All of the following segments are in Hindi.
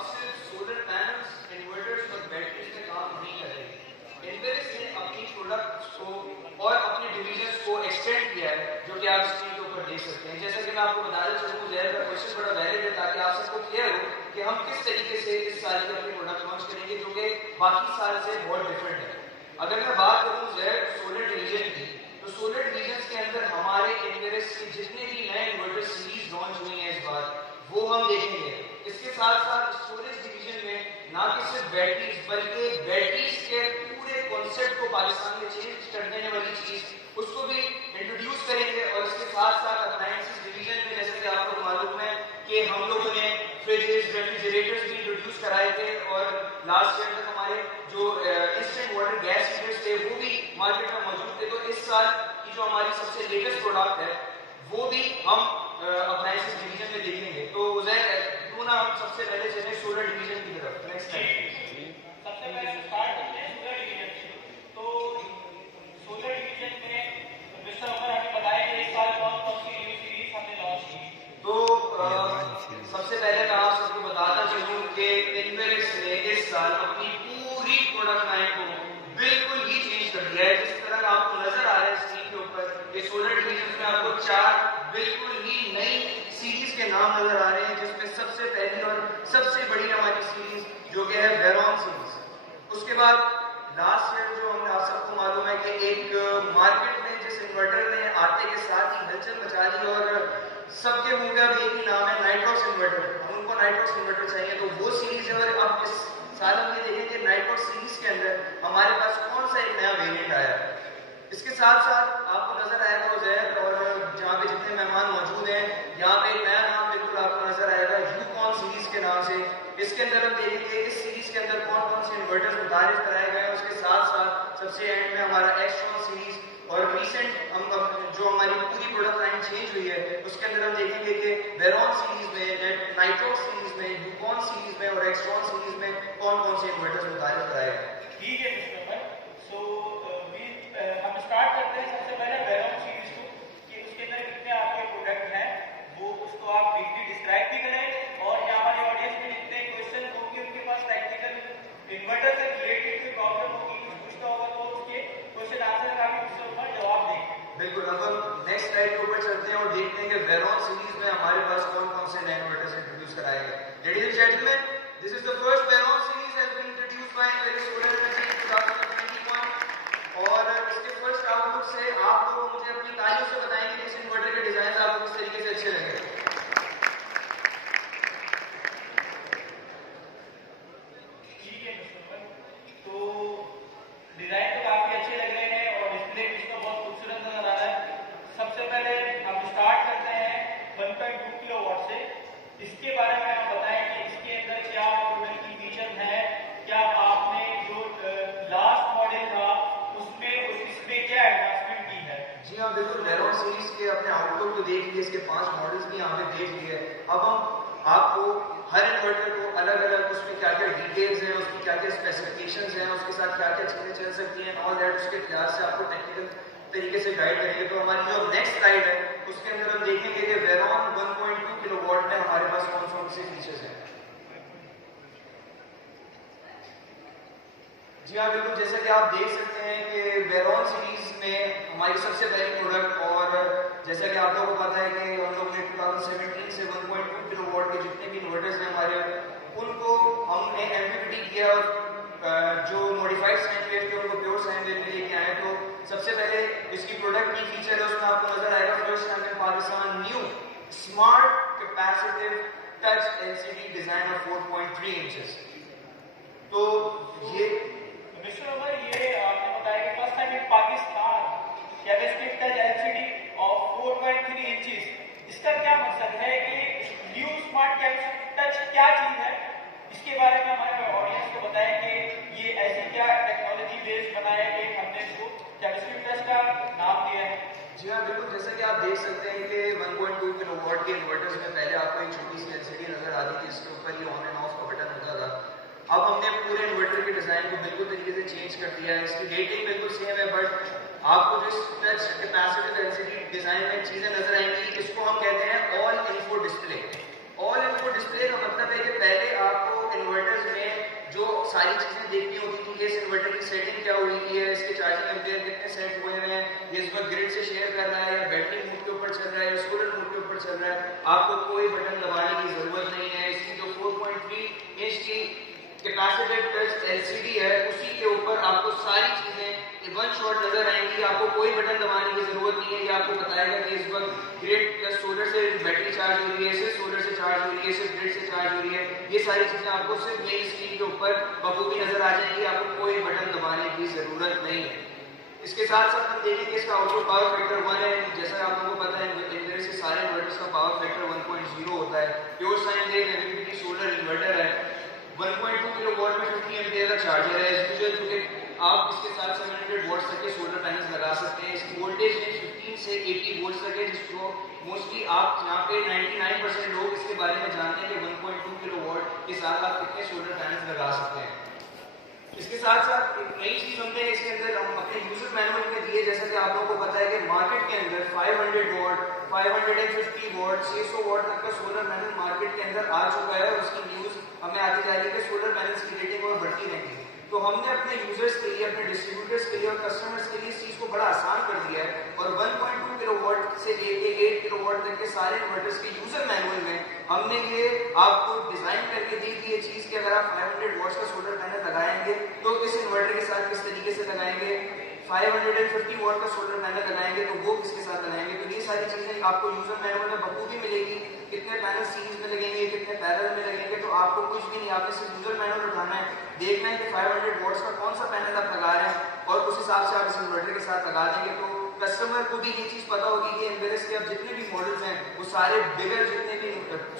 अब सिर्फ सोलर पैनल्स, इन्वर्टर्स और बैटरीज में काम नहीं कर रही। एनवेरिस ने अपनी प्रोडक्ट्स को और अपने डिविजन्स को एक्सटेंड किया है, जो कि आप स्क्रीन के ऊपर देख सकते हैं। जैसा कि मैं आपको बताना चाहूँ, ज़हर का क्वेश्चन बड़ा वैलिड है ताकि आप सबको क्लियर हो कि हम किस तरीके से इस साल के अपने प्रोडक्ट लॉन्च करेंगे, जो कि बाकी साल से बहुत डिफरेंट है। अगर मैं बात करूँ ज़हर सोलर डिवीजन की, तो सोलर डिवीजन के अंदर हमारे एनवेरिस के जितने भी नए इन्वर्टर सीरीज लॉन्च हुई हैं इस बार, वो हम देखेंगे। इसके साथ साथ स्टोरेज डिवीजन में ना कि सिर्फ बैटरीज, बल्कि बैटरीज के पूरे कॉन्सेप्ट को पाकिस्तान में चेंज कर देने वाली चीज उसको भी इंट्रोड्यूस करेंगे। और इसके साथ साथ अप्लायंसेस डिवीजन में जैसे कि आपको मालूम है कि हम लोगों ने फ्रिजेस, रेफ्रिजरेटर्स भी इंट्रोड्यूस कराए थे, और लास्ट ईयर तक हमारे जो इंस्टेंट वाटर गैस हीटर्स थे वो भी मार्केट में मौजूद थे। तो इस साल की जो हमारी सबसे लेटेस्ट प्रोडक्ट है वो भी हम अप्लायंसेस डिवीजन में देखेंगे। तो क्यों ना हम सबसे पहले चले सोलर डिवीजन की तरफ। नेक्स्ट सबसे पहले स्टार्ट करते हैं सोलर डिवीजन से। तो सोलर डिवीजन में मिस्टर उमर हमें बताएंगे इस साल कौन कौन सी न्यू सीरीज हमने लॉन्च की। तो सबसे पहले मैं आप सबको बताना चाहूँ कि एनवेरिस ने इस साल अपनी पूरी प्रोडक्ट लाइन को बिल्कुल ही चेंज कर दिया है। जिस तरह आपको नजर आ रहा है स्क्रीन के ऊपर, ये सोलर डिवीजन में आपको 4 बिल्कुल ही नई सीरीज के नाम नजर आ रहे हैं, जिसमें सबसे पहली और सबसे बड़ी हमारी सीरीज जो कि है वेरॉन सीरीज। उसके बाद लास्ट ईयर जो हमने आप सबको मालूम है कि एक मार्केट में जिस इन्वर्टर ने आते के साथ ही हलचल मचा दी और सबके मुंह में अब एक ही नाम है, नाइट्रॉक्स इन्वर्टर। उनको नाइट्रॉक्स इन्वर्टर चाहिए, तो वो सीरीज है। और अब इस साल हम ये देखेंगे नाइट्रॉक्स सीरीज के अंदर हमारे पास कौन सा एक नया वेरिएंट आया है। इसके साथ साथ आपको नजर आएगा उज़ैर और जहाँ पे जितने मेहमान मौजूद हैं, यहाँ पे एक नया नाम बिल्कुल आपको नजर आएगा यूकॉन सीरीज के नाम से। इसके अंदर हम देखेंगे इस सीरीज के अंदर कौन कौन से इन्वर्टर्स मुतारिफ कराए गए हैं। उसके साथ साथ सबसे एंड में हमारा एक्सट्रॉन सीरीज, और रिसेंट हम जो हमारी पूरी प्रोडक्ट लाइन चेंज हुई है उसके अंदर हम देखेंगे कि वेरॉन सीरीज में, नाइट्रॉक्स सीरीज में, यूकॉन सीरीज में और एक्सट्रॉन सीरीज में कौन कौन से इन्वर्टर्स मुतारिफ कराए गए। ठीक है मिस्टर उमर। सो हम स्टार्ट करते हैं सबसे पहले वेरॉन सीरीज को, कि उसके अंदर कितने आपके प्रोडक्ट हैं वो उसको आप ब्रीफली डिस्क्राइब भी करें, और यहाँ हमारे ऑडियंस में जितने क्वेश्चन होंगे उनके पास टेक्निकल इन्वर्टर से रिलेटेड कोई प्रॉब्लम होगी, कुछ पूछना होगा तो उसके क्वेश्चन आंसर का भी मिस्टर उमर जवाब देंगे। बिल्कुल। अब हम नेक्स्ट स्लाइड के ऊपर चलते हैं और देखते हैं कि वेरॉन सीरीज में हमारे पास कौन कौन से नए इन्वर्टर्स इंट्रोड्यूस कराए गए। Ladies and gentleman, this is the first Veyron series has been introduced by Inverex solar energy in 2021। और इसके फर्स्ट आउटलुक से आप लोग मुझे अपनी तालियों से बताएंगे कि इस इन्वर्टर के डिजाइन आपको किस तरीके से अच्छे लगे। ठीक है मिस्टर उमर। तो डिजाइन तो काफी अच्छे लग रहे हैं और डिस्प्ले भी इसका बहुत खूबसूरत नजर आ रहा है। सबसे पहले हम स्टार्ट करते हैं 1.2 किलोवाट से। इसके बारे में आप बताएं कि इसके अंदर क्या प्रोडक्ट की फीचर है, क्या आपने जो लास्ट मॉडल था उसमें इसमें क्या एडवांसमेंट की है। जी हाँ, बिल्कुल। वेरॉन सीरीज के अपने आउटलुक तो देख लिए, इसके 5 मॉडल्स भी यहाँ पे देख लिए। अब हम आपको हर इन्वर्टर को अलग अलग उसमें क्या क्या डिटेल्स हैं, उसकी क्या क्या स्पेसिफिकेशंस हैं, उसके साथ क्या क्या चीजें चल सकती हैं, ऑल दैट उसके ख्याल से आपको टेक्निकल तरीके से गाइड करेंगे। तो हमारी जो नेक्स्ट स्लाइड है उसके अंदर हम देखेंगे कि वेरॉन 1.2 किलोवाट में हमारे पास कौन कौन से फीचर्स हैं। जी हाँ, बिल्कुल। जैसा कि आप देख सकते हैं कि वेरॉन सीरीज में हमारी सबसे पहली प्रोडक्ट, और जैसा कि आप लोगों को पता है कि हम लोग ने 2017 से 1.2 किलोवाट के जितने भी इन्वर्टर्स हैं हमारे, उनको हमने एमपीपीटी किया और जो मॉडिफाइड साइन वेव थे उनको प्योर साइन वेव में लेके आए। तो सबसे पहले इसकी प्रोडक्ट की फीचर है उसमें आपको नजर आएगा first time in Pakistan new smart capacitive touch LCD design of 4.3 inches. तो ये मिस्टर उमर, ये आपने बताया कि first time in Pakistan capacitive touch LCD of 4.3 inches. इसका क्या मकसद है कि न्यू स्मार्ट कैपेसिटिव टच क्या चीज है, इसके बारे में हमारे ऑडियंस को बताएं कि ये ऐसी क्या टेक्नोलॉजी बेस्ड बनाया कि हमने इसको कैपेसिटिव टच का नाम दिया है। जी हाँ, बिल्कुल। जैसा कि आप देख सकते हैं कि 1.2 किलोवाट के इन्वर्टर्स में पहले आपको एक छोटी सी एलसीडी नजर आती थी, इसके ऊपर ये ऑन एंड ऑफ का बटन होता था। अब हमने पूरे इन्वर्टर के डिजाइन को बिल्कुल तरीके से चेंज कर दिया है। इसकी रेटिंग बिल्कुल सेम है, बट आपको जो टच कैपेसिटिव एलसीडी डिजाइन में चीजें नजर आएंगी, इसको हम कहते हैं all info display. All info display का मतलब है कि पहले आपको सारी चीजें देखनी होती थी कि इस इन्वर्टर की सेटिंग क्या हुई है, इसके चार्जिंग एम्पेयर कितने सेट हुए हैं, ये इस वक्त ग्रिड से शेयर कर रहा है या बैटरी मोड के ऊपर चल रहा है या सोलर मोड के ऊपर चल रहा है। आपको कोई बटन दबाने की जरूरत नहीं है। इसकी जो 4.3 इंच की कैपेसिटिव टच एलसीडी है उसी के ऊपर आपको सारी चीजें वन शॉट नजर आएंगी। आपको कोई बटन दबाने की जरूरत नहीं है। ये आपको बताएगा कि इस वक्त ग्रिड प्लस सोलर से बैटरी चार्ज हो रही है, सिर्फ सोलर से चार्ज हो रही है, सिर्फ ग्रिड से चार्ज हो रही है। ये सारी चीजें आपको सिर्फ मेन स्क्रीन के ऊपर बखूबी नजर आ जाएंगी। आपको कोई बटन दबाने की जरूरत नहीं है। इसके साथ साथ हम देखेंगे इसका आउटपुट पावर फैक्टर 1 है। जैसा आप लोगों को पता है इन्वर्टर से सारे इन्वर्टर्स का पावर फैक्टर 1.0 होता है। Pure sine wave MPPT solar inverter है। 1.2 किलोवाट में 50 एम्पीयर का चार्जर है। क्योंकि आप इसके साथ 700 वोल्ट तक के सोलर पैनल्स लगा सकते हैं। इसकी वोल्टेज रेंज 15 से 80 वोल्ट तक है, जिसको मोस्टली आप यहाँ पे 99% लोग इसके बारे में जानते हैं कि 1.2 किलोवाट के साथ आप कितने सोलर पैनल्स लगा सकते हैं। इसके साथ साथ एक नई चीज हमने इसके अंदर हम अपने यूजर मैनुअल में दिए। जैसा कि आप लोगों को पता है कि मार्केट के अंदर 500 वॉट, 550 वॉट, 600 वॉट तक का सोलर पैनल मार्केट के अंदर आ चुका है और उसकी न्यूज हमें आती जा रही है कि सोलर पैनल्स की रेटिंग और बढ़ती रहेंगी। तो हमने अपने यूजर्स के लिए, अपने डिस्ट्रीब्यूटर्स के लिए और कस्टमर्स के लिए इस चीज को बड़ा आसान कर दिया है और 1.2 किलोवाट से लेके 8 किलोवाट तक के सारे इन्वर्टर्स के यूजर मैनुअल में हमने ये आपको डिजाइन करके दी थी ये चीज कि अगर आप 500 वॉट्स का सोलर पैनल लगाएंगे तो इस इन्वर्टर के साथ किस तरीके से लगाएंगे, 550 वॉट का सोलर पैनल लगाएंगे तो वो किसके साथ लगाएंगे। तो ये सारी चीजें आपको यूजर मैनुअल में बखूबी मिलेगी। कितने पैनल सीरीज में लगेंगे, कितने पैरेलल में लगेंगे, तो आपको कुछ भी नहीं, आपने सिर्फ यूजर मैनुअल उठाना है, देखना है कि 500 वॉट्स का कौन सा पैनल आप लगा रहे हैं और उस हिसाब से आप इस इन्वर्टर के साथ लगा देंगे। तो कस्टमर को भी ये चीज पता होगी कि एम्बेरेस के अब जितने भी मॉडल्स हैं वो सारे बिगर जितने भी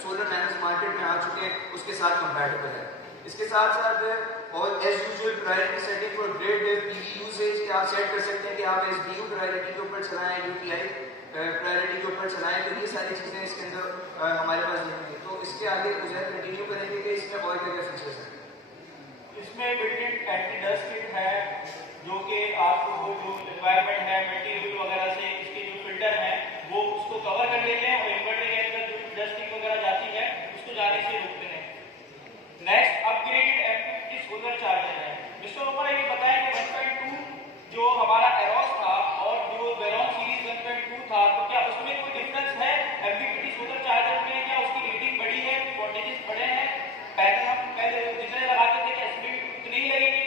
सोलर पैनल्स मार्केट में आ चुके हैं उसके साथ कंपैटिबल है। इसके साथ साथ और as usual priority setting for grid PV usage के आप सेट कर सकते हैं कि आप एसडीयू प्रायोरिटी के ऊपर चलाएं, यूटीआई प्रायोरिटी के ऊपर चलाएं। तो ये सारी चीजें इसके अंदर हमारे पास देंगे। तो इसके आगे उजैर कंटिन्यू करेंगे कि इसमें और क्या क्या फीचर्स हैं। इसमें built in anti dust kit है जो कि आपको जो एनवायरनमेंट है मटेरियल वगैरह से इसके जो फिल्टर है वो उसको कवर कर लेते हैं और इन्वर्टर के अंदर जो डस्टिंग वगैरह जाती है उसको जाने से रोकते हैं। Next upgraded MPPT solar charger है। मिस्टर ओपरा ये बताएं कि 1.2 जो हमारा एरोस था और जो वेरॉन सीरीज 1.2 था तो क्या उसमें कोई डिफरेंस है एमपीपीटी सोलर चार्जर में? क्या उसकी रेटिंग बढ़ी है, वोल्टेजेस बढ़े हैं? पैनल हम पहले जितने लगाते थे क्या इसमें भी उतने ही लगेंगे?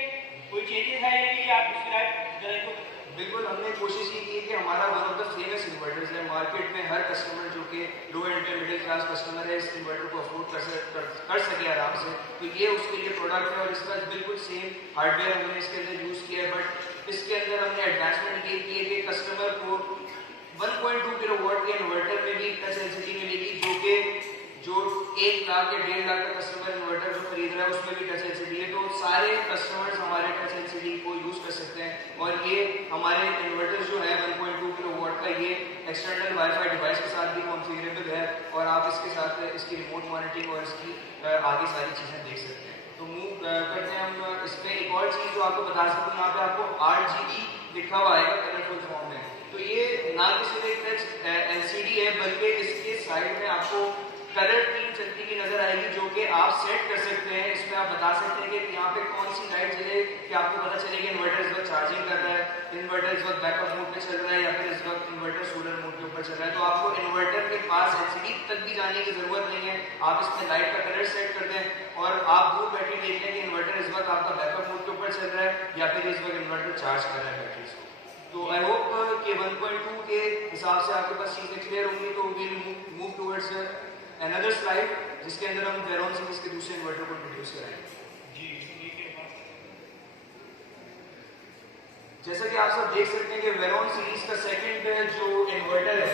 कोई चेंजेस है या नहीं? आप डिस्क्राइब करें। बिल्कुल, हमने कोशिश ये की कि हमारा one of the famous inverters है मार्केट में। हर कस्टमर जो कि लो एंड पे मिडिल क्लास कस्टमर है इस इन्वर्टर को अफोर्ड कर सके आराम से, तो ये उसके लिए प्रोडक्ट है और इसका बिल्कुल सेम हार्डवेयर हमने इसके अंदर यूज़ किया है। बट इसके अंदर हमने एडवांसमेंट ये की है कि कस्टमर को 1.2 किलोवाट के इन्वर्टर में भी टच एलसीडी मिलेगी जो 1 लाख या 1.5 लाख का कस्टमर इन्वर्टर जो खरीद रहा है उसमें भी टच एलसीडी है। तो सारे कस्टमर्स हमारे टच एलसीडी को यूज कर सकते हैं और ये हमारे इन्वर्टर जो है 1.2 किलोवाट का ये एक्सटर्नल वाईफाई डिवाइस के साथ भी कॉन्फ़िगरेबल है और आप इसके साथ इसकी रिमोट मॉनिटरिंग और इसकी आगे सारी चीज़ें देख सकते हैं। तो मूव करते हैं हम इसमें। एक और चीज़ जो आपको बता सकते हैं, यहाँ पे आपको RGB लिखा हुआ आएगा कलरफुल फॉर्म में। तो ये ना कि सिर्फ एक टच एलसीडी है बल्कि इसके साइड में आपको कलर टीम चलती हुई नजर आएगी जो कि आप सेट कर सकते हैं। इसमें आप बता सकते हैं कि यहाँ पे कौन सी लाइट जले कि आपको पता चले कि इन्वर्टर इस वक्त चार्जिंग कर रहा है, इन्वर्टर इस वक्त बैकअप मोड पे चल रहा है या फिर इस वक्त इन्वर्टर सोलर मोड के ऊपर चल रहा है। तो आपको इन्वर्टर के पास एलसीडी तक भी जाने की जरूरत नहीं है। आप इसमें लाइट का कलर सेट कर दें और आप दूर बैठे देख लें कि इन्वर्टर इस वक्त आपका बैकअप मोड के ऊपर चल रहा है या फिर इस वक्त इन्वर्टर चार्ज कर रहा है बैटरीज को। तो आई होप कि 1.2 के हिसाब से आपके पास चीजें क्लियर होंगी। तो will move towards another slide जिसके अंदर हम वेरॉन सीरीज के दूसरे इन्वर्टर को इंट्रोड्यूस कराएंगे। जी ठीक है। जैसा कि आप सब देख सकते हैं कि वेरॉन सीरीज का सेकंड जो इन्वर्टर है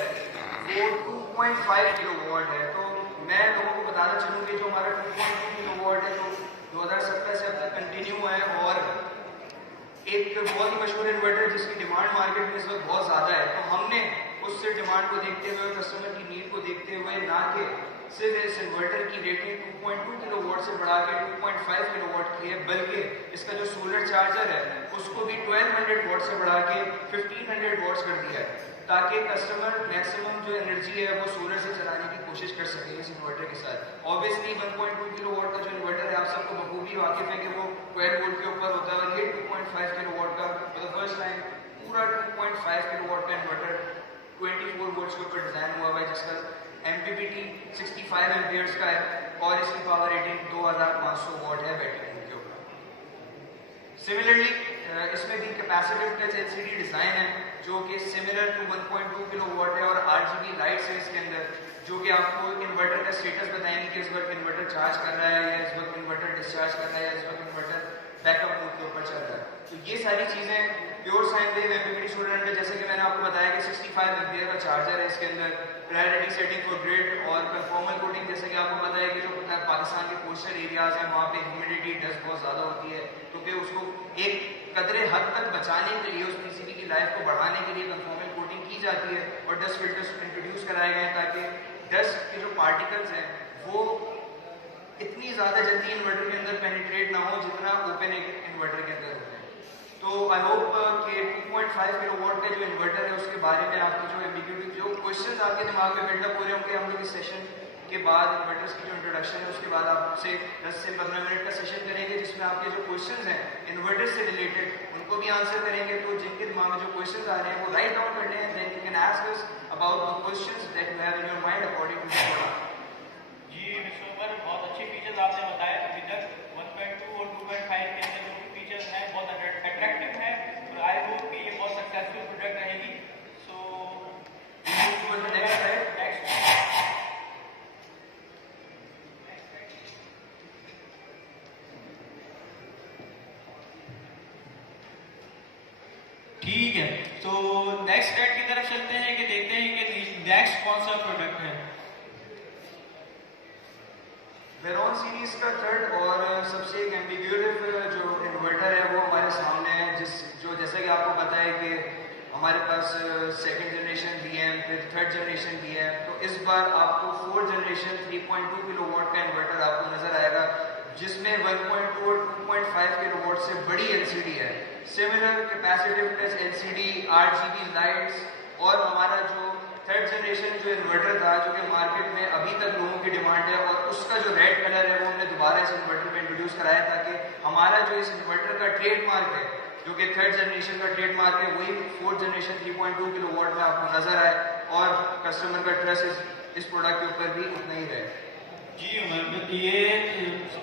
वो 2.5 किलोवाट है। तो मैं लोगों को बताना चाहूँ कि जो हमारा 2.2 किलोवाट है जो 2017 से अब तक कंटिन्यू है और एक बहुत ही मशहूर इन्वर्टर जिसकी डिमांड मार्केट में इस वक्त बहुत ज़्यादा है। तो हमने उससे डिमांड को देखते हुए कस्टमर की नीड को देखते हुए ना कि सिर्फ इस इन्वर्टर की रेटिंग 2.2 किलोवाट से बढ़ा के 2.5 किलोवाट की है बल्कि इसका जो सोलर चार्जर है उसको भी 1200 वॉट से बढ़ा के 1500 वॉट्स कर दिया है ताकि कस्टमर मैक्सिमम जो एनर्जी है वो सोलर से चलाने की कोशिश कर सके इस इन्वर्टर के साथ। ऑब्वियसली 1.2 किलोवाट का जो इन्वर्टर है आप सबको बखूबी जो वाकिफ है कि वो 12 वोल्ट के ऊपर होता है, और ये 2.5 किलोवाट का फॉर द फर्स्ट टाइम पूरा 2.5 किलोवाट का इन्वर्टर 24 वोल्ट्स के ऊपर डिज़ाइन हुआ हुआ है, जिसका MPPT 65 एम्पियर्स का है और इसकी पावर रेटिंग 2500 वॉट है बैटरी के ऊपर। सिमिलरली इसमें भी कैपेसिटिव टच LCD डिज़ाइन है जो कि सिमिलर टू 1.2 किलोवाट है, और RGB लाइट्स है इसके अंदर जो कि आपको इन्वर्टर का स्टेटस बताएंगे कि इस वक्त इन्वर्टर चार्ज कर रहा है, या इस वक्त इन्वर्टर डिस्चार्ज कर रहा है, या इस वक्त इन्वर्टर बैकअप मोड के ऊपर चल रहा है। तो ये सारी चीज़ें pure sine wave MPPT solar energy, जैसे कि मैंने आपको बताया कि 65 एम्पियर का चार्जर है इसके अंदर, प्रायोरिटी सेटिंग फॉर ग्रिड और कन्फॉर्मल कोटिंग, जैसे कि आपको पता है कि जो पाकिस्तान के कोस्टल एरियाज हैं वहाँ पे ह्यूमिडिटी डस्ट बहुत ज़्यादा होती है, क्योंकि उसको एक कदरे हद तक बचाने के लिए, उस PCB की लाइफ को बढ़ाने के लिए कन्फॉर्मल कोटिंग की जाती है और डस्ट फिल्टर्स इंट्रोड्यूस कराए गए हैं ताकि डस्ट के जो पार्टिकल्स हैं वो इतनी ज़्यादा जल्दी इन्वर्टर के अंदर पेनिट्रेट ना हो जितना ओपन इन्वर्टर के अंदर होता है। तो आई होप कि 2.5 किलोवाट का जो इन्वर्टर है उसके बारे में आपकी जो एम्बिग्यूटी, जो क्वेश्चंस आपके दिमाग में बिल्डअप हो रहे होंगे, हम लोग इस सेशन के बाद इन्वर्टर्स की जो इंट्रोडक्शन है उसके बाद आपसे 10 से 15 मिनट का सेशन करेंगे जिसमें आपके जो क्वेश्चंस हैं इन्वर्टर से रिलेटेड उनको भी आंसर करेंगे। तो जिनके दिमाग में जो क्वेश्चंस आ रहे हैं वो राइट डाउन कर लें, then you can ask us about the questions that you have in your mind according to the product. जी मिस्टर उमर, बहुत अच्छे फीचर्स आपने बताए अभी तक। 1.2 और 2.5 के अंदर जो फीचर्स हैं बहुत अट्रैक्टिव हैं, और आई होप कि ये बहुत सक्सेसफुल प्रोडक्ट रहेगी। सो नेक्स्ट ठीक है, तो नेक्स्ट स्टेट की तरफ चलते हैं कि देखते हैं कि नेक्स्ट कौन सा प्रोडक्ट है। वेरॉन सीरीज का थर्ड और सबसे एक एम्बिग्यूटिव जो इन्वर्टर है वो हमारे सामने है, जो जैसा कि आपको पता है कि हमारे पास सेकंड जनरेशन भी है, फिर थर्ड जनरेशन भी है। तो इस बार आपको फोर्थ जनरेशन 3.2 किलोवाट का इन्वर्टर आपको नजर आएगा जिसमें 1.2 और 2.5 किलोवाट से बड़ी LCD है, similar capacitive touch LCD, RGB lights, और हमारा जो थर्ड जनरेशन जो इन्वर्टर था जो कि मार्केट में अभी तक लोगों की डिमांड है, और उसका जो रेड कलर है वो हमने दोबारा इस इन्वर्टर में इंट्रोड्यूस कराया ताकि हमारा जो इस इन्वर्टर का ट्रेडमार्क है जो कि थर्ड जनरेशन का ट्रेडमार्क है वही फोर्थ जनरेशन 3.2 किलोवाट में आपको नजर आए और कस्टमर का ट्रस्ट इस प्रोडक्ट के ऊपर भी उतना ही रहे। जी उमर, ये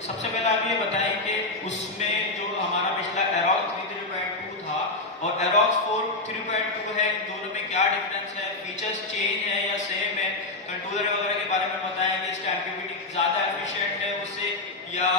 सबसे पहले आप ये बताएं कि उसमें जो हमारा पिछला एरोक्स 3.2 था और एरोक्स 4 3.2 है, इन दोनों में क्या डिफरेंस है, फीचर्स चेंज है या सेम है, कंट्रोलर वगैरह के बारे में बताएं कि इसका MPPT ज़्यादा एफिशिएंट है उससे, या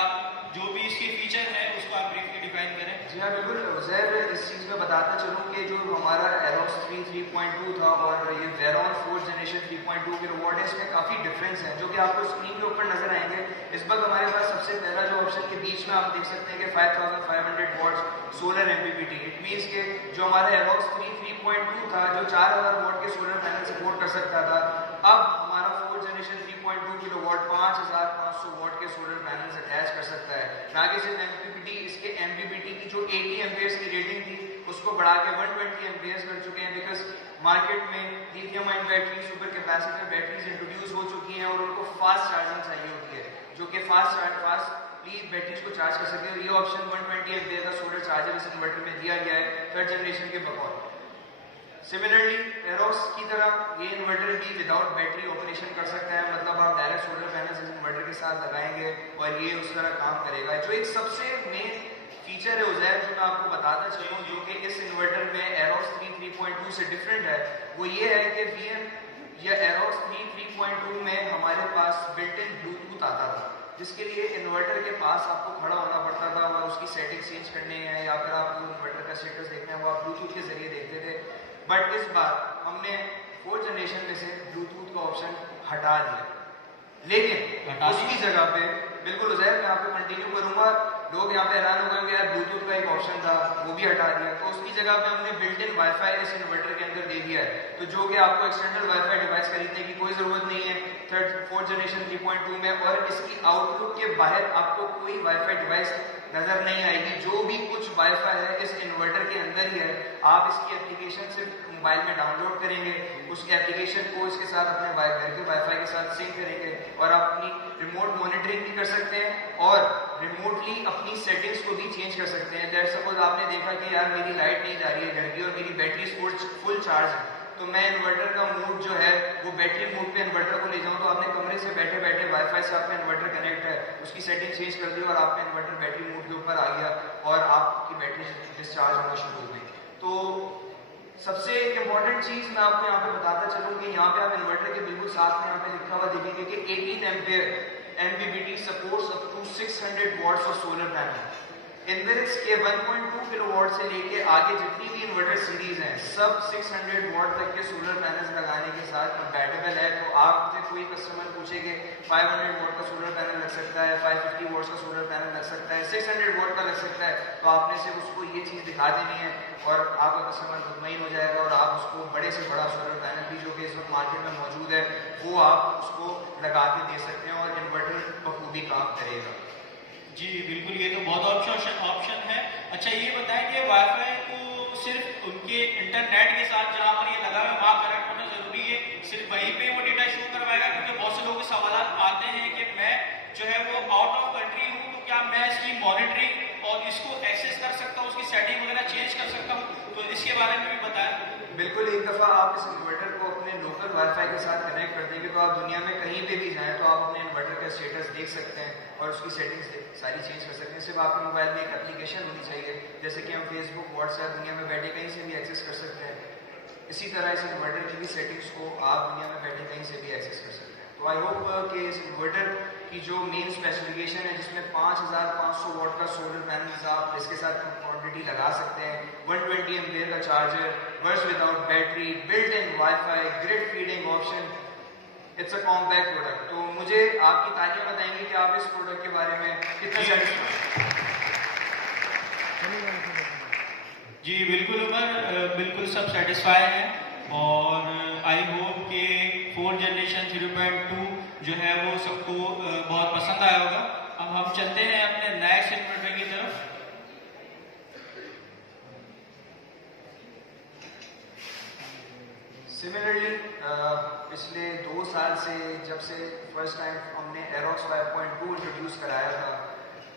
जो भी इसके फीचर है उसको आप ब्रीफली डिफाइन करें। जी हाँ बिल्कुल ज़ैर, इस चीज़ में बताता चलूँ कि जो हमारा एरोक्स 3.2 था और ये वेरॉन 4th जनरेशन 3.2 किलोवाट है, इसमें काफ़ी डिफरेंस है जो कि आपको स्क्रीन के ऊपर नजर आएंगे। इस वक्त हमारे पास सबसे पहला जो ऑप्शन के बीच में आप देख सकते हैं कि 5500 watts solar MPPT। It means के जो हमारा एरोक्स 3.2 था जो 4000 वॉट के सोलर पैनल सपोर्ट कर सकता था, अब हमारा 4th जनरेशन 3.2 किलोवाट 5500 वॉट के सोलर पैनल अटैच कर सकता है। ना कि सिर्फ MPPT, इसके MPPT की जो 80 एम्पियर्स की रेटिंग थी उसको बढ़ा के 120 एम्पियर्स कर चुके हैं, बिकॉज मार्केट में lithium ion battery, super capacitor batteries introduce हो चुकी हैं और उनको फास्ट चार्जिंग चाहिए होती है जो कि फास्टली बैटरीज को चार्ज कर सकते हैं। ये ऑप्शन 120 एम्पियर का सोलर चार्जर इस इन्वर्टर में दिया गया है थर्ड जनरेशन के बकौल। सिमिलरली एरोक्स की तरह ये इन्वर्टर भी विदाउट बैटरी ऑपरेशन कर सकता है, मतलब आप डायरेक्ट सोलर पैनल इस इन्वर्टर के साथ लगाएंगे और ये उस तरह काम करेगा। जो एक सबसे मेन फीचर है उज़ैर जो मैं आपको बताता चलूँ जो कि इस इन्वर्टर में एरोक्स 3.2 से डिफरेंट है, वो ये है कि VM या एरोक्स 3.2 में हमारे पास बिल्ट इन ब्लूटूथ आता था जिसके लिए इन्वर्टर के पास आपको खड़ा होना पड़ता था और उसकी सेटिंग चेंज करनी है या फिर आपको इन्वर्टर का स्टेटस देखना है वो आप ब्लूटूथ के जरिए देखते थे। बट इस बार हमने 4th जनरेशन में से ब्लूटूथ का ऑप्शन हटा दिया, लेकिन उसकी जगह पे बिल्कुल उज़ैर मैं आपको कंटिन्यू करूंगा, लोग यहाँ पे हैरान हो गए यार ब्लूटूथ का एक ऑप्शन था वो भी हटा दिया, तो उसकी जगह पे हमने बिल्ट इन वाईफाई इस इन्वर्टर के अंदर दे दिया है, तो जो कि आपको एक्सटर्नल वाईफाई डिवाइस खरीदने की कोई जरूरत नहीं है 4th जनरेशन 3.2 में, और इसकी आउटलुक के बाहर आपको कोई वाईफाई डिवाइस नजर नहीं आएगी। जो भी कुछ वाईफाई है इस इन्वर्टर के अंदर ही है, आप इसकी एप्लीकेशन सिर्फ मोबाइल में डाउनलोड करेंगे, उस एप्लीकेशन को इसके साथ अपने घर के वाईफाई के साथ सिंक करेंगे और आप अपनी रिमोट मॉनिटरिंग भी कर सकते हैं और रिमोटली अपनी सेटिंग्स को भी चेंज कर सकते हैं। लेट्स सपोज आपने देखा कि यार मेरी लाइट नहीं जा रही है घर की और मेरी बैटरी फुल चार्ज है, तो मैं इन्वर्टर का मोड जो है वो बैटरी मोड पे इन्वर्टर को ले जाऊँ, तो आपने कमरे से बैठे बैठे वाईफाई से आपका इन्वर्टर कनेक्ट है, उसकी सेटिंग चेंज कर दी और आपका इन्वर्टर बैटरी मोड के ऊपर आ गया और आपकी बैटरी डिस्चार्ज होना शुरू हो गई। तो सबसे इम्पॉर्टेंट चीज़ मैं आपको यहाँ पे बताता चलूँ कि यहाँ पे आप इन्वर्टर के बिल्कुल साथ में यहाँ पे लिखा हुआ देखेंगे कि 18 ampere MPPT supports up to 600 watts of solar panel. Inverex के 1.2 किलोवाट से लेके आगे जितनी भी इन्वर्टर सीरीज हैं सब 600 वॉट तक के सोलर पैनल्स लगाने के साथ कंपैटिबल है। तो आपसे कोई कस्टमर पूछे कि 500 वॉट का सोलर पैनल लग सकता है, 550 वॉट का सोलर पैनल लग सकता है, 600 वॉट का लग सकता है, तो आपने से उसको ये चीज़ दिखा देनी है और आपका कस्टमर मुतमईन हो जाएगा और आप उसको बड़े से बड़ा सोलर पैनल भी जो कि इस वक्त मार्केट में मौजूद है वो आप उसको लगा के दे सकते हैं और इन्वर्टर बखूबी काम करेगा। जी बिल्कुल, ये तो बहुत ऑप्शन है। अच्छा ये बताएं कि वाईफाई को सिर्फ उनके इंटरनेट के साथ जहाँ पर ये लगा हुआ है वहाँ कनेक्ट होना जरूरी है, सिर्फ वहीं पे वो डेटा शो करवाएगा? क्योंकि बहुत से लोगों के सवाल आते हैं कि मैं जो है वो आउट ऑफ कंट्री हूँ, तो क्या मैं इसकी मॉनिटरिंग और इसको एक्सेस कर सकता हूँ, उसकी सेटिंग वगैरह चेंज कर सकता हूँ? तो इसके बारे में भी बताएं। बिल्कुल, एक दफ़ा आप इस इन्वर्टर को अपने लोकल वाईफाई के साथ कनेक्ट कर देंगे तो आप दुनिया में कहीं पे भी जाएं तो आप अपने इन्वर्टर का स्टेटस देख सकते हैं और उसकी सेटिंग्स सारी चेंज कर सकते हैं। सिर्फ आपके मोबाइल में एक एप्लीकेशन होनी चाहिए, जैसे कि हम फेसबुक, व्हाट्सएप दुनिया में बैठे कहीं से भी एक्सेस कर सकते हैं। इसी तरह इस इन्वर्टर की भी सेटिंग्स को आप दुनिया में बैठे कहीं से भी एक्सेस कर सकते हैं। तो आई होप कि इस इन्वर्टर की जो मेन स्पेसिफिकेशन है जिसमें 5500 वॉट का सोलर पैनल्स आप इसके साथ क्वांटिटी लगा सकते हैं, 120 एम्पियर का charger, works without battery, built in wifi, grid feeding option, it's a compact product. तो मुझे आपकी तारीफ बताएंगे कि आप इस प्रोडक्ट के बारे में कितना सेटिस्फाइड? जी बिल्कुल उमर, बिल्कुल सब सेटिस्फाई हैं और आई होप कि 4th जनरेशन 0.2 जो है वो सबको बहुत पसंद आया होगा। अब हम चलते हैं अपने नेक्स्ट इन्वर्टर की तरफ। सिमिलरली पिछले 2 साल से जब से फर्स्ट टाइम हमने एरोक्स 5.2 इंट्रोड्यूस कराया था,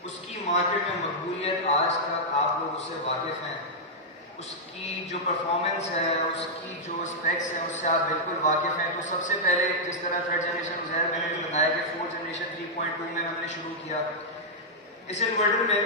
उसकी मार्केट में मकबूलियत आज तक आप लोग उससे वाकिफ़ हैं। उसकी जो परफॉर्मेंस है, उसकी जो स्पेक्स हैं, उससे आप बिल्कुल वाकिफ़ हैं। तो सबसे पहले जिस तरह 3rd जनरेशन उज़ैर मैंने बताया कि 4th जनरेशन 3.2 में हमने शुरू किया, इस इन्वर्टर में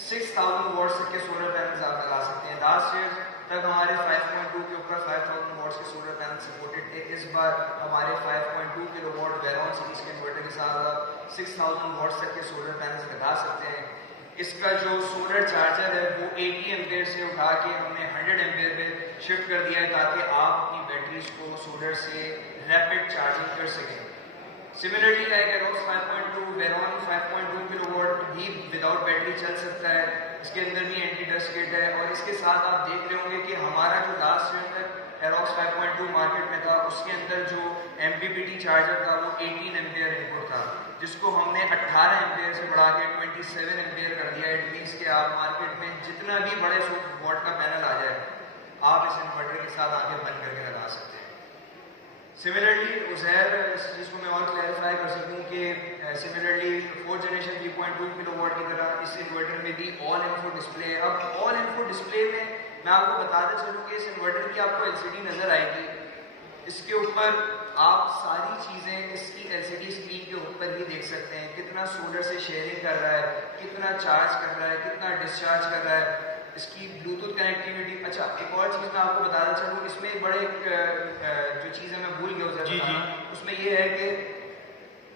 6000 वॉट्स तक के सोलर पैनल्स आप लगा सकते हैं। लास्ट ईयर तक हमारे 5.2 के ऊपर 5000 वॉट्स के सोलर पैनल सपोर्टेड थे। इस बार हमारे 5.2 किलोवाट वेरॉन सीरीज के इन्वर्टर के साथ आप 6000 वॉट्स तक के सोलर पैनल्स लगा सकते हैं। इसका जो सोलर चार्जर है वो 80 एम्पेयर से उठा के हमने 100 एम्पेयर पे शिफ्ट कर दिया है ताकि आप अपनी बैटरीज को सोलर से रैपिड चार्जिंग कर सकें। Similarly like Aerox 5.2, Veyron 5.2 kilowatt भी विदाउट बैटरी चल सकता है। इसके अंदर भी एंटी डस्ट किट है और इसके साथ आप देख रहे होंगे कि हमारा जो लास्ट ईयर तक एरोक्स 5.2 मार्केट में था उसके अंदर जो MPPT चार्जर था वो 18 एम्पेयर इनपुट था, जिसको हमने 18 एम्पेयर से बढ़ा के 27 एम्पेयर कर दिया। इट मीन्स कि आप मार्केट में जितना भी बड़े 100 वॉट का पैनल आ जाए आप इस इन्वर्टर के साथ आगे बंद करके लगा सकते हैं। सिमिलरली उज़ैर इस चीज़ को मैं और क्लैरिफाई कर सकूँ कि सिमिलरली 4th जनरेशन 3.2 किलोवाट की तरह इस इन्वर्टर में भी ऑल इन्फो डिस्प्ले है। अब ऑल इन्फो डिस्प्ले में मैं आपको बताता चलूँ कि इस इन्वर्टर की आपको LCD नज़र आएगी, इसके ऊपर आप सारी चीज़ें इसकी LCD स्क्रीन के ऊपर ही देख सकते हैं, कितना सोलर से शेयरिंग कर रहा है, कितना चार्ज कर रहा है, कितना डिस्चार्ज कर रहा है, इसकी ब्लूटूथ कनेक्टिविटी। अच्छा एक और चीज़ मैं आपको बताना चाहूँ, इसमें एक बड़े जो चीज़ है मैं भूल गया उधर बताना, उसमें ये है कि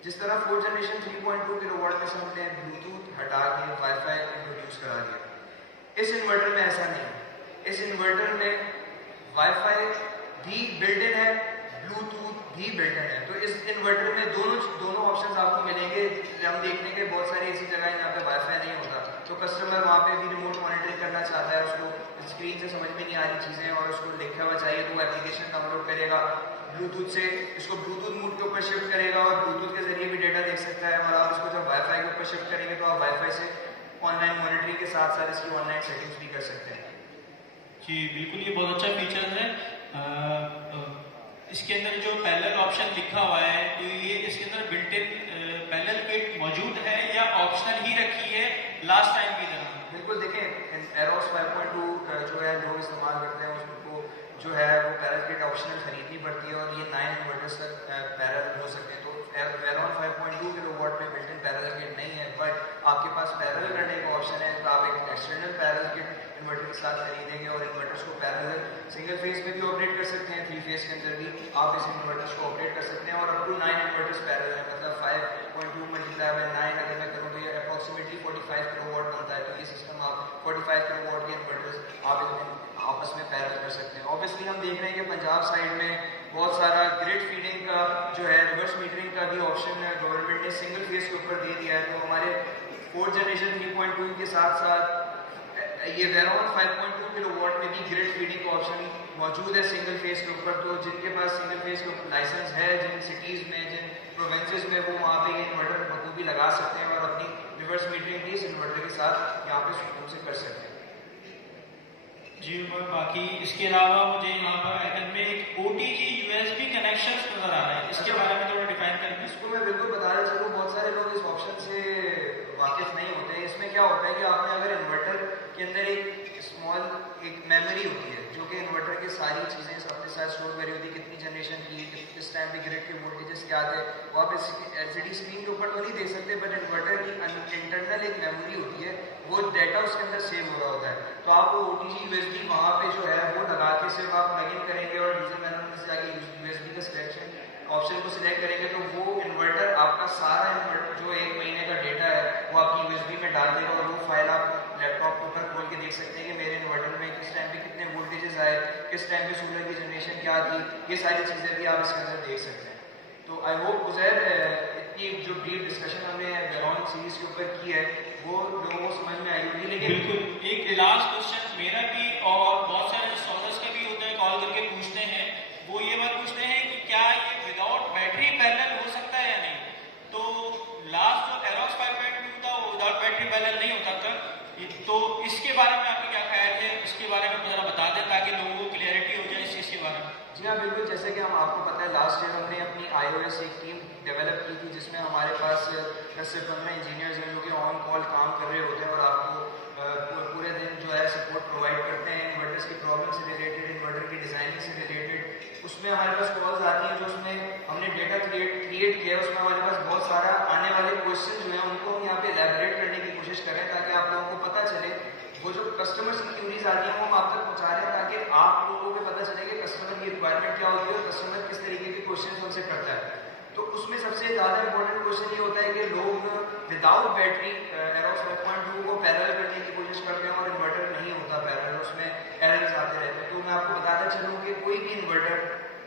जिस तरह 4th जनरेशन 3.2 किलोवाट में से हमने ब्लूटूथ हटा के वाईफाई इंट्रोड्यूस करा दिया, इस इन्वर्टर में ऐसा नहीं है। इस इन्वर्टर में वाईफाई भी बिल्ट इन है, ब्लूटूथ भी बिल्ट इन है। तो इस इन्वर्टर में दोनों ऑप्शंस आपको मिलेंगे। हम देखने के बहुत सारी ऐसी जगह है जहाँ पे वाईफाई नहीं होता, तो कस्टमर वहाँ पे भी रिमोट मॉनिटरिंग करना चाहता है, उसको स्क्रीन से समझ में नहीं आ रही चीज़ें और उसको लिखा हुआ चाहिए तो वो एप्लीकेशन डाउनलोड करेगा, ब्लूटूथ से इसको ब्लूटूथ मोड के ऊपर शिफ्ट करेगा और ब्लूटूथ के जरिए भी डेटा देख सकता है। और आप इसको जब वाईफाई के ऊपर शिफ्ट करेंगे तो आप वाईफाई से ऑनलाइन मॉनिटरिंग के साथ साथ इसकी ऑनलाइन सेटिंग्स भी कर सकते हैं। जी बिल्कुल, ये बहुत अच्छा फीचर है। इसके अंदर जो पैरेलल ऑप्शन लिखा हुआ है, तो ये इसके अंदर बिल्ट इन पैरेलल किट मौजूद है या ऑप्शनल ही रखी है लास्ट टाइम की तरह? बिल्कुल, देखें एरोस 5.2 जो है लोग इस्तेमाल करते हैं, उसको जो है वो पैरल किट ऑप्शनल खरीदनी पड़ती है और ये 9 इन्वर्टर्स तक पैरल हो सकते हैं। तो वेरॉन 5.2 किलोवाट में बिल्ट इन पैरल किट नहीं है, बट आपके पास पैरल करने का ऑप्शन है। तो आप एक एक्सटर्नल पैरल किट इन्वर्टर के साथ खरीदेंगे और इन्वर्टर्स को पैरल सिंगल फेज में भी ऑपरेट कर सकते हैं, 3 फेज के अंदर भी आप इस इन्वर्टर्स को ऑपरेट कर सकते हैं। और अप टू 9 इन्वर्टर्स पैरल है, मतलब 5.2 मल्टीप्लाई बाय 9 अगर मैं करूँ तो ये अप्रॉक्सीमेटली 45 किलोवाट बनता है। तो ये सिस्टम आप 45 किलोवाट के इन्वर्टर्स आप आपस में पैरल कर सकते हैं। ऑब्वियसली हम देख रहे हैं कि पंजाब साइड में बहुत सारा ग्रिड फीडिंग का जो है रिवर्स मीटरिंग का भी ऑप्शन गवर्नमेंट ने सिंगल फेज के ऊपर दे दिया है। तो हमारे 4th जनरेशन 3.2 के साथ साथ ये वेरॉन 5.2 किलोवाट में भी ग्रिड फीडिंग का ऑप्शन मौजूद है सिंगल फेज के ऊपर। तो जिनके पास सिंगल फेज के ऊपर लाइसेंस है, जिन सिटीज़ में, जिन प्रोविंसेस में, वो वहाँ पे ये इन्वर्टर बखूबी लगा सकते हैं और अपनी रिवर्स मीटरिंग भी इस इन्वर्टर के साथ यहाँ पे सुकून से कर सकते हैं। जी उमर, बाकी इसके अलावा मुझे यहाँ पर आइकन में एक OTG USB कनेक्शन नजर आ रहा है, इसके बारे में थोड़ा डिफाइन करेंगे? इसको मैं बिल्कुल बताना चाहूँ, बहुत सारे लोग इस ऑप्शन से वाकिफ नहीं होते। इसमें क्या होता है कि आपने अगर इन्वर्टर के अंदर एक स्मॉल एक मेमोरी होती है जो कि इन्वर्टर की सारी चीज़ें अपने साथ स्टोर करी होती है, कितनी जनरेशन की, किस टाइम पे ग्रिड के वोल्टेजेस क्या थे, वो आप LCD स्क्रीन के ऊपर तो नहीं देख सकते, बट इन्वर्टर की इंटरनल एक मेमोरी होती है, वो डाटा उसके अंदर सेव हो रहा होता है। तो आप वो OTG USB वहाँ पे जो है वो लगा के सिर्फ आप लग इन करेंगे और यूजर मैनुअल में से जाके USB का सिलेक्शन ऑप्शन को सिलेक्ट करेंगे तो वो इन्वर्टर आपका सारा इन्वर्टर जो 1 महीने का डेटा है वो आपकी USB में डाल देगा और वो फाइल आप लैपटॉप के ऊपर खोल के देख सकते हैं कि मेरे इन्वर्टर में किस टाइम पे कितने वोल्टेजेस आए, किस टाइम पे सोलर की जनरेशन क्या थी, ये सारी चीज़ें भी आप इसके अंदर देख सकते हैं। तो आई होप उज़ैर इतनी जो डीप डिस्कशन हमने वेरॉन सीरीज के ऊपर की है वो लोगों को समझ में आई होगी। लेकिन बिल्कुल, एक लास्ट क्वेश्चन मेरा भी और बहुत सारे इंस्टॉलर्स का भी होता है, कॉल करके पूछते हैं, वो ये बात पूछते हैं कि क्या ये विदाउट बैटरी पैरेलल हो सकता है या नहीं? तो लास्ट जो एरोस 5.2 था वो विदाउट बैटरी पैरेलल नहीं होता था, तो इसके बारे में आपका क्या ख्याल है? इसके बारे में जरा बता दें ताकि लोगों को क्लियरिटी हो जाए इस चीज़ के बारे में। जी हाँ, बिल्कुल, जैसे कि हम आपको पता है लास्ट ईयर हमने अपनी iOS एक टीम डेवलप की थी जिसमें हमारे पास 10 से 15 इंजीनियर्स हैं जो कि ऑन कॉल काम कर रहे होते हैं और आपको पूरे दिन जो है सपोर्ट प्रोवाइड करते हैं इन्वर्टर्स की प्रॉब्लम से रिलेटेड, इन्वर्टर की डिज़ाइनिंग से रिलेटेड। उसमें हमारे पास कॉल्स आती हैं जो उसमें हमने डेटा क्रिएट किया है, उसमें हमारे पास बहुत सारा आने वाले क्वेश्चन जो हैं उनको हम यहाँ पे एलैबोरेट करने की कोशिश करें ताकि आप लोगों को पता चले वो जो कस्टमर्स की क्यूरीज आती हैं वो हम आप तक पहुँचा रहे हैं ताकि आप लोगों को पता चले कि कस्टमर की रिक्वायरमेंट क्या होती है और कस्टमर किस तरीके के क्वेश्चन हमसे करता है। तो उसमें सबसे ज़्यादा इंपॉर्टेंट क्वेश्चन ये होता है कि लोग विदाउट बैटरी एरोस 5.2 को पैरेलल करने की कोशिश करते हैं और इन्वर्टर नहीं होता पैरेलल, उसमें एरर्स आते रहते हैं। तो मैं आपको बताना चलूँ कि कोई भी इन्वर्टर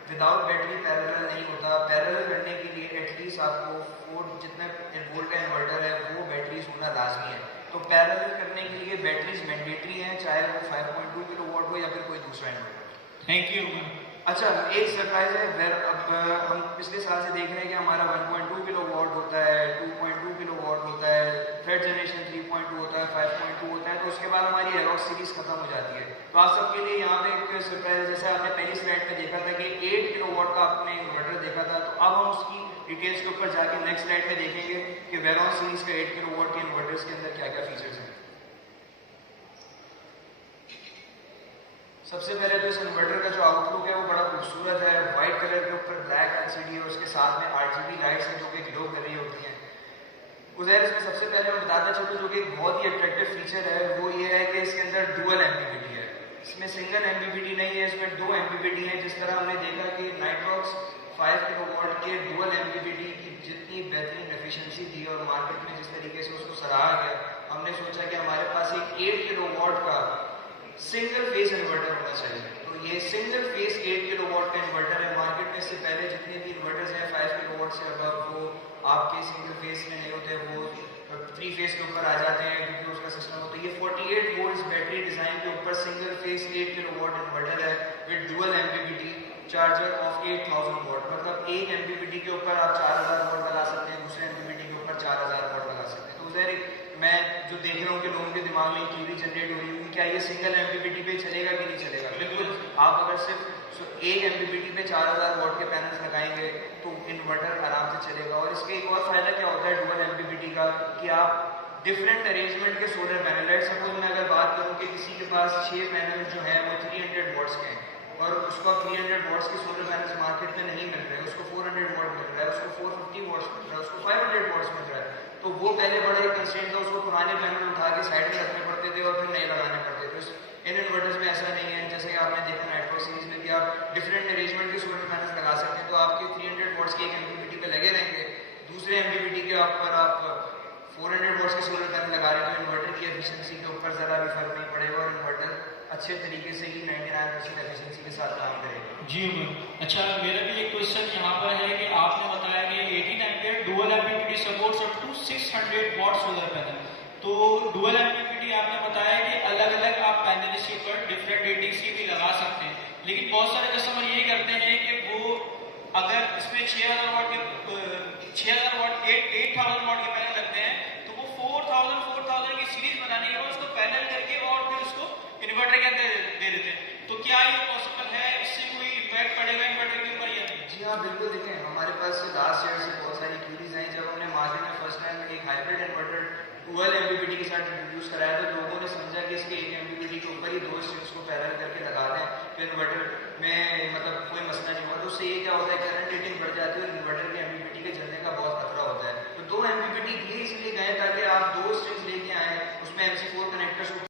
विदाउट बैटरी पैरेलल नहीं होता। पैरेलल करने के लिए एटलीस्ट आपको 4 जितना वोल्ट का इन्वर्टर है वो बैटरीज होना लाजमी है। तो पैरेलल करने के लिए बैटरीज मैंडेटरी हैं, चाहे वो 5.2 किलोवाट हो या फिर कोई दूसरा इन्वर्टर। Thank you. अच्छा, एक सरप्राइज है, अब हम पिछले साल से देख रहे हैं कि हमारा 1.2 किलोवाट होता है, 2.2 किलोवाट होता है, 3rd जनरेशन 3.2 होता है, 5.2 होता है, तो उसके बाद हमारी एरोस सीरीज खत्म हो जाती है। तो आप सबके लिए यहाँ पे एक सरप्राइज, जैसे आपने पहली स्लाइड में देखा था कि 8 किलोवाट का आपने इन्वर्टर देखा था, तो अब हम उसकी डिटेल्स के ऊपर जाके नेक्स्ट स्लाइड में देखेंगे कि वेरॉन सीरीज का 8 किलोवाट के इन्वर्टर्स के अंदर क्या क्या फीचर्स हैं। सबसे पहले तो इस इन्वर्टर का जो आउटलुक है वो बड़ा खूबसूरत है, वाइट कलर के ऊपर ब्लैक LCD है, उसके साथ में RGB लाइट्स हैं जो कि ग्लो कर रही होती हैं। उधर इसमें सबसे पहले मैं बताना चाहता हूँ जो कि एक बहुत ही अट्रैक्टिव फीचर है वो ये है कि इसके अंदर डुअल MPPT है। इसमें सिंगल MPPT नहीं है, इसमें 2 MPPT है। जिस तरह हमने देखा कि नाइट्रॉक्स 5 किलोवाट के डुअल MPPT की जितनी बेहतरीन एफिशिएंसी थी और मार्केट में जिस तरीके से उसको सराहा गया, हमने सोचा कि हमारे पास एक 8 किलोवाट का सिंगल फेज इन्वर्टर होना चाहिए। तो ये सिंगल फेज 8 किलोवाट का इन्वर्टर है। मार्केट में इससे पहले जितने भी इन्वर्टर्स हैं 5 किलोवाट से अबव वो आपके सिंगल फेज में नहीं होते, वो 3 फेज के ऊपर आ जाते हैं क्योंकि उसका सिस्टम होता है। ये 48 वोल्ट्स बैटरी डिजाइन के ऊपर सिंगल फेज 8 किलोवाट इन्वर्टर है with dual MPPT charger of 8000 what. मतलब एक MPPT के ऊपर आप 4000 वॉट लगा सकते हैं, दूसरे MPPT के ऊपर 4000 वॉट लगा सकते हैं। तो उधर मैं जो देख रहा हूँ कि लोगों के दिमाग में क्यूरी जनरेट हो रही है क्या ये सिंगल MPPT पे चलेगा कि नहीं चलेगा। बिल्कुल, आप अगर सिर्फ एक MPPT पे 4000 वॉट के पैनल्स लगाएंगे तो इन्वर्टर आराम से चलेगा। और इसके एक और फायदा क्या होता है डुअल MPPT का कि कि आप डिफरेंट अरेंजमेंट के सोलर पैनल, लेट सपोज मैं अगर बात करूं कि किसी के पास 6 पैनल जो है वो 300 वॉट्स के हैं और उसको 300 वॉट्स के सोलर पैनल्स मार्केट में नहीं मिल रहे, उसको 400 वॉट मिल रहा है, उसको 450 वॉट्स मिल रहा है, उसको 500 वॉट्स मिल रहा है, तो वो पहले बड़ा एक कंस्ट्रेंट था, उसको पुराने पैनल उठा के साइड में रखने पड़ते थे और फिर नए लगाने पड़ते थे। इन इन्वर्टर्स में ऐसा नहीं है, जैसे कि आपने देखा नाइट्रो सीरीज में कि आप डिफरेंट अरेंजमेंट के सोलर पैनल्स लगा सकते हैं, तो आपके 300 वॉट्स के एक एमपीपीटी पे लगे रहेंगे, दूसरे एमपीपीटी के ऊपर आप 400 वॉट्स के सोलर पैनल लगा रहे हैं, तो इन्वर्टर की एफिशिएंसी के ऊपर ज़रा भी फर्क नहीं पड़ेगा और इन्वर्टर अच्छे तरीके से ही 99% एफिशिएंसी के साथ काम करेगा। जी उमर। अच्छा, मेरा भी एक क्वेश्चन यहाँ पर है कि आपने बताया कि 18 ampere dual MPPT supports up to 600 watt solar panel. तो डुअल एमपीपीटी आपने बताया कि अलग अलग आप पैनल इसके ऊपर डिफरेंट रेटिंग्स की भी लगा सकते हैं, लेकिन बहुत सारे कस्टमर ये करते हैं कि वो अगर इसमें 6000 वॉट के 6000 वॉट 8000 वॉट के पैनल लगते हैं, तो वो 4000 की सीरीज बनाने के बाद उसको पैनल करके और फिर उसको इन्वर्टर के अंदर दे देते हैं। तो क्या ये पॉसिबल है, इससे कोई इम्पैक्ट पड़ेगा इन्वर्टर के ऊपर या नहीं? जी हाँ, बिल्कुल। देखें, हमारे पास लास्ट ईयर से बहुत सारी क्यूरीज आई। जब हमने मार्केट में फर्स्ट टाइम एक हाइब्रिड इन्वर्टर डुअल एमपीपीटी के साथ इंट्रोड्यूस कराया, तो लोगों ने समझा कि इसके एक एमपीपीटी के ऊपर ही 2 स्ट्रिंग्स को पैरेलल करके लगा दें तो इन्वर्टर में मतलब कोई मसला नहीं होगा। तो उससे ये क्या होता है, करंट रेटिंग बढ़ जाती है और इन्वर्टर के एमपीपीटी के जलने का बहुत खतरा होता है। तो 2 एमपीपीटी दिए इसलिए गए ताकि आप 2 स्ट्रिंग्स